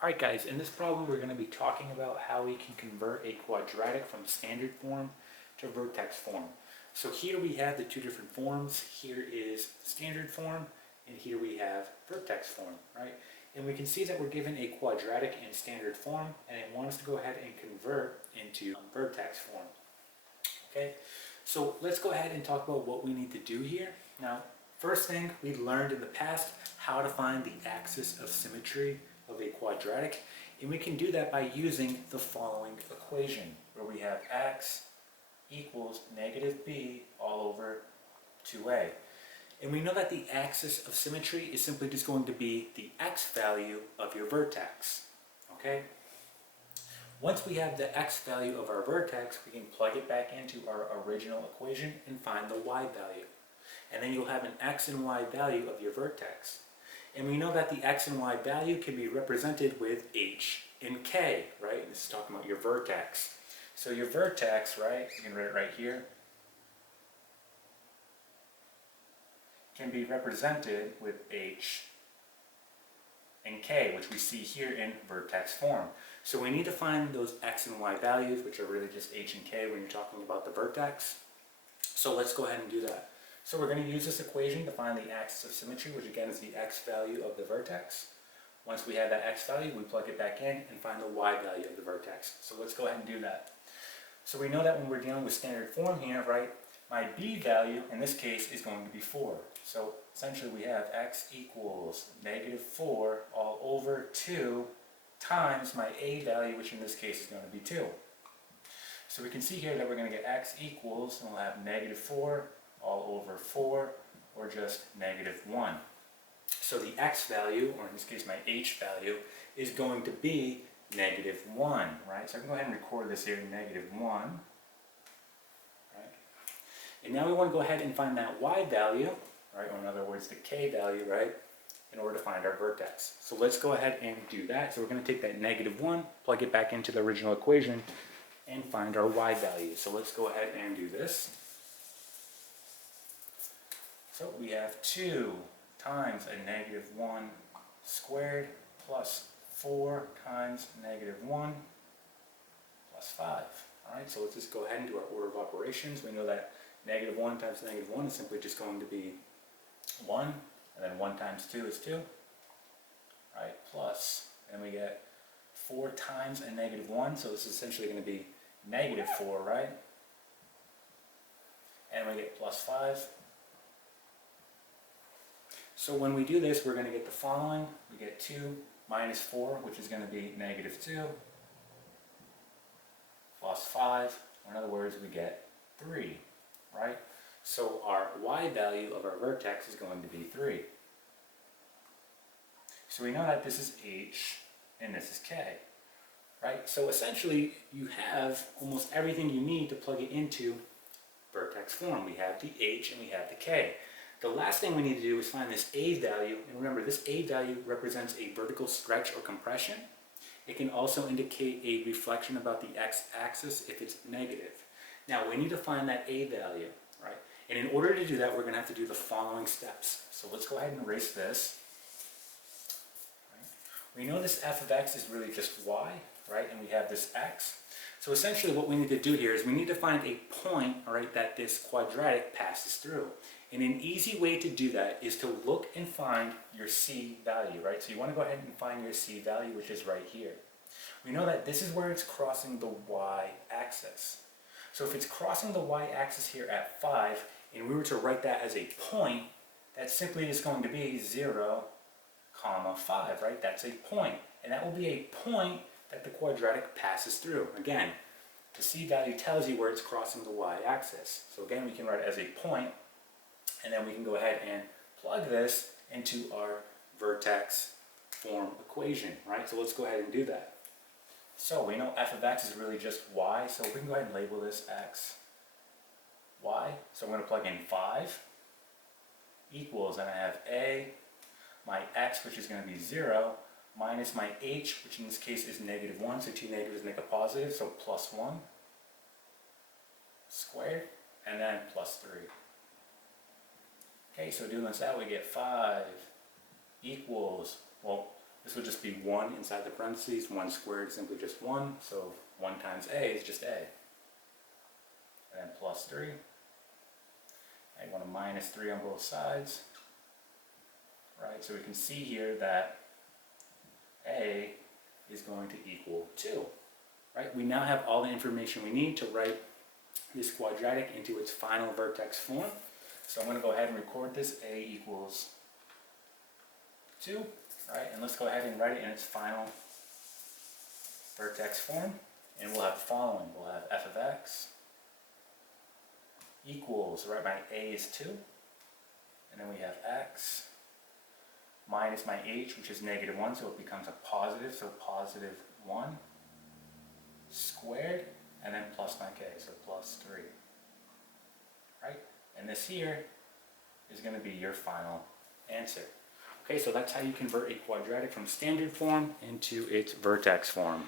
Alright guys, in this problem we're going to be talking about how we can convert a quadratic from standard form to vertex form. So here we have the two different forms. Here is standard form and here we have vertex form, right? And we can see that we're given a quadratic in standard form and it wants to go ahead and convert into vertex form. Okay, so let's go ahead and talk about what we need to do here. Now, first thing, we learned in the past how to find the axis of symmetry of a quadratic, and we can do that by using the following equation, where we have x equals negative b all over 2a. And we know that the axis of symmetry is simply just going to be the x value of your vertex. Okay? Once we have the x value of our vertex, we can plug it back into our original equation and find the y value. And then you'll have an x and y value of your vertex. And we know that the x and y value can be represented with h and k, right? This is talking about your vertex. So your vertex, right, you can write it right here, can be represented with h and k, which we see here in vertex form. So we need to find those x and y values, which are really just h and k when you're talking about the vertex. So let's go ahead and do that. So we're going to use this equation to find the axis of symmetry, which again is the x value of the vertex. Once we have that x value, we plug it back in and find the y value of the vertex. So let's go ahead and do that. So we know that when we're dealing with standard form here, right, my b value in this case is going to be 4. So essentially we have x equals negative 4 all over 2 times my a value, which in this case is going to be 2. So we can see here that we're going to get x equals, and we'll have negative 4 all over 4, or just negative 1. So the x value, or in this case my h value, is going to be negative 1, right? So I can go ahead and record this here, negative 1. Right? And now we want to go ahead and find that y value, right? Or in other words, the k value, right? In order to find our vertex. So let's go ahead and do that. So we're going to take that negative 1, plug it back into the original equation, and find our y value. So let's go ahead and do this. So we have 2 times a negative 1 squared plus 4 times negative 1 plus 5. Alright, so let's just go ahead and do our order of operations. We know that negative 1 times negative 1 is simply just going to be 1, and then 1 times 2 is 2. Alright, plus, and we get 4 times a negative 1, so this is essentially going to be negative 4, right? And we get plus 5. So when we do this, we're going to get the following. We get 2 minus 4, which is going to be negative 2, plus 5. Or in other words, we get 3, right? So our y value of our vertex is going to be 3. So we know that this is h and this is k, right? So essentially, you have almost everything you need to plug it into vertex form. We have the h and we have the k. The last thing we need to do is find this a value, and remember this a value represents a vertical stretch or compression. It can also indicate a reflection about the x-axis if it's negative. Now we need to find that a value, right? And in order to do that, we're going to have to do the following steps. So let's go ahead and erase this. Right? We know this f of x is really just y, right? And we have this x. So essentially what we need to do here is we need to find a point, all right, that this quadratic passes through. And an easy way to do that is to look and find your c value, right? So you want to go ahead and find your c value, which is right here. We know that this is where it's crossing the y-axis. So if it's crossing the y-axis here at 5, and we were to write that as a point, that simply is going to be 0, 5, right? That's a point. And that will be a point that the quadratic passes through. Again, the c value tells you where it's crossing the y-axis. So again, we can write it as a point, and then we can go ahead and plug this into our vertex form equation, right? So let's go ahead and do that. So we know f of x is really just y, so we can go ahead and label this x, y. So I'm going to plug in 5 equals, and I have a, my x, which is going to be 0, minus my h, which in this case is negative 1, so 2 negatives make a positive, so plus 1 squared, and then plus 3. Okay, so doing this out, we get 5 equals, well, This will just be 1 inside the parentheses. 1 squared is simply just 1. So 1 times a is just a. And then plus 3. I want a minus 3 on both sides. Right, so we can see here that a is going to equal 2. Right, we now have all the information we need to write this quadratic into its final vertex form. So I'm going to go ahead and record this. A equals 2. Right, and let's go ahead and write it in its final vertex form. And we'll have the following. We'll have f of x equals, right, my a is 2. And then we have x minus my h, which is negative 1, so it becomes a positive, so positive 1 squared, and then plus my k, so plus 3. Right? And this here is going to be your final answer. Okay, so that's how you convert a quadratic from standard form into its vertex form.